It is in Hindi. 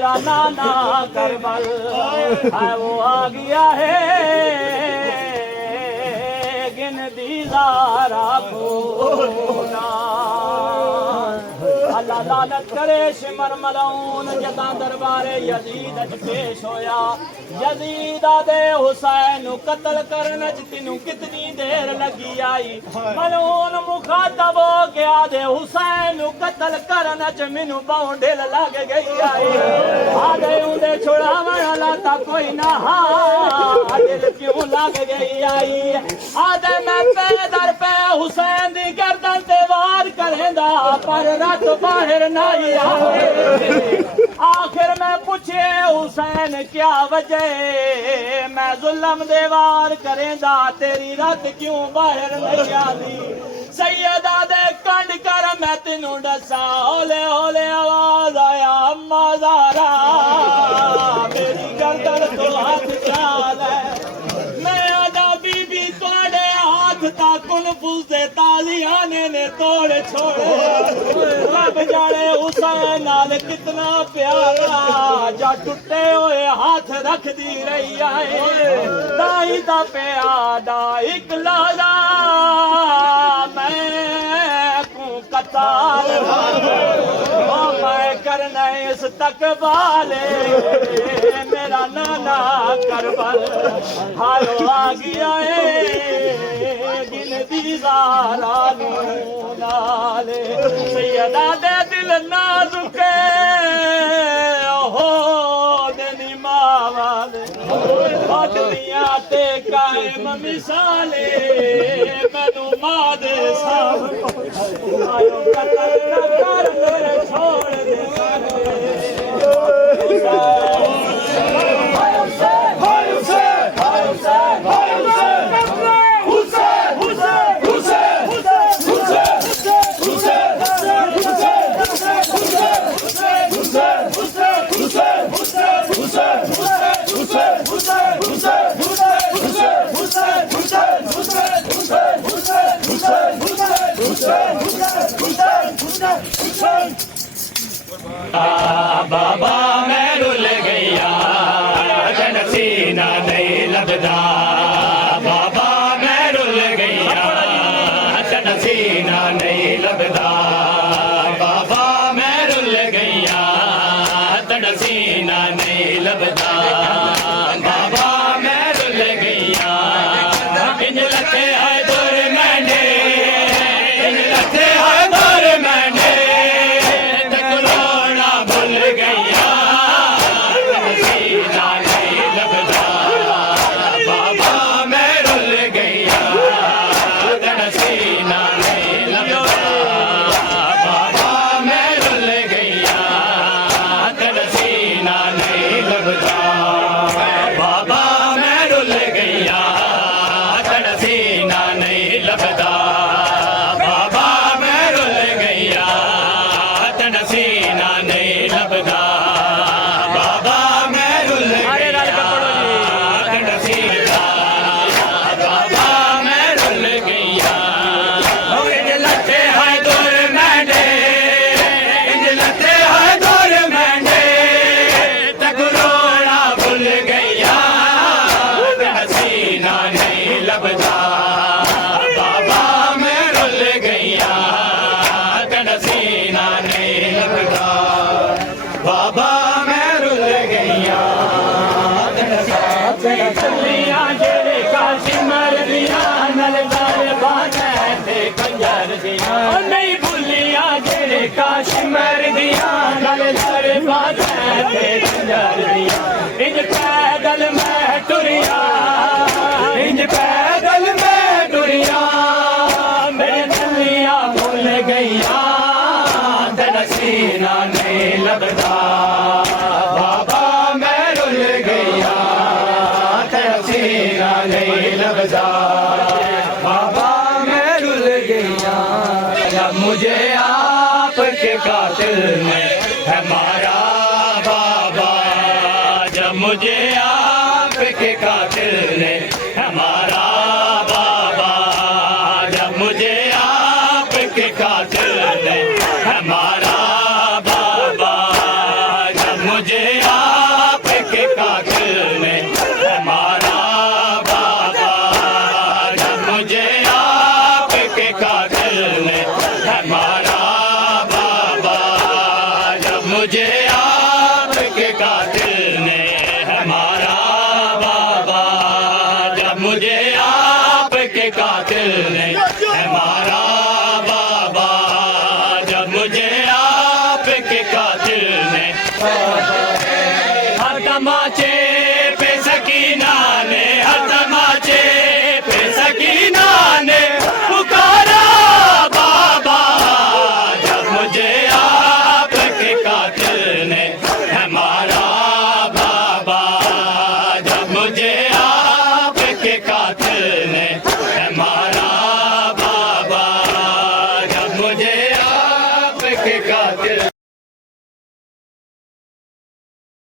मेरा नाना करबल है वो आ गया है गिन दीदारा खूना अल्लाह लानत करे शिमर मलऊन जदा दरबारे यजीद पेश होया यजीद आदे हुसैन कत्ल करन तेनू कितनी देर लगी आई मलऊन मुखातब हो गया दे हुसैन कत्ल करन मैनू बहु ढिल लग गई आई आदे उंदे छुड़ावन वाला ता कोई ना दिल क्यों लग गई आई आदे मैं पैदर पे हुसैन दी गर्दन ते वार करेंदा पर रत बाहर नहीं आवे आखिर मैं पूछे हुसैन क्या वजह मैं जुल्म दे वार करेंदा तेरी रत क्यों बाहर नहीं आती सैयदा दे कंड कर मैं तेनू दसा होले होले आवाज आया अम्मा ज़ारा मेरी गर्दन तो हाथ चाल है मैं आदा बीबी तोड़े हाथ ताकुन फुसदे तालियाने ने तोड़ छोड़े रब जाने हुसैन नाल कितना प्यारा जा टुटे हुए हाथ रख दी रही आए दाई दा प्यादा एक लाला मैं को कतार मैं करना इस तकबाले मेरा नाना करबल हालो आ गया है दिल दीदारा नाले सैयदा दे दिल नाजुके हो देनी मावाले दिया ते कायम मिसाले मैनू मां दे सामने आयो कत्ल न कर मेरे छोड़ दे बाबा मैं रुल गया जन सीना नहीं लगदा बाबा मैं रुल गया जन सीना नहीं लगदा बाबा मैं रुल गया तन सीना नहीं लगदा बाबा मैं रुल गया इंज लखे है दूर मैंने इंज लखे है दूर मैंने नहीं भूलिया जेरे काश्मीर दिया गल सारे बातें कंजर दिया इंज पैदल मैं टुरिया इंज पैदल मैं टुरिया मेरे दिलिया भूल गईया तेरा सीना नहीं लगदा बाबा मैं रुल गईया तेरा सीना नहीं लगदा बाबा मुझे आपके कातिल ने है मारा बाबा जब मुझे आपके कातिल ने है मारा बाबा जब मुझे आपके कातिल ने है मारा बाबा जब मुझे आपके कातिल ने है मारा बाबा, जब मुझे आपके कातिल ने है मारा बाबा, जब मुझे आपके कातिल ने है मारा बाबा, जब मुझे आपके कातिल ने है मारा बाबा, जब मुझे आपके कातिल ने हर तमाचे पे सकीना ने, हर तमाचे पे सकीना ने पुकारा बाबा, जब मुझे आपके कातिल ने है मारा बाबा, जब मुझे आपके कातिल ने है मारा बाबा, जब मुझे आपके कातिल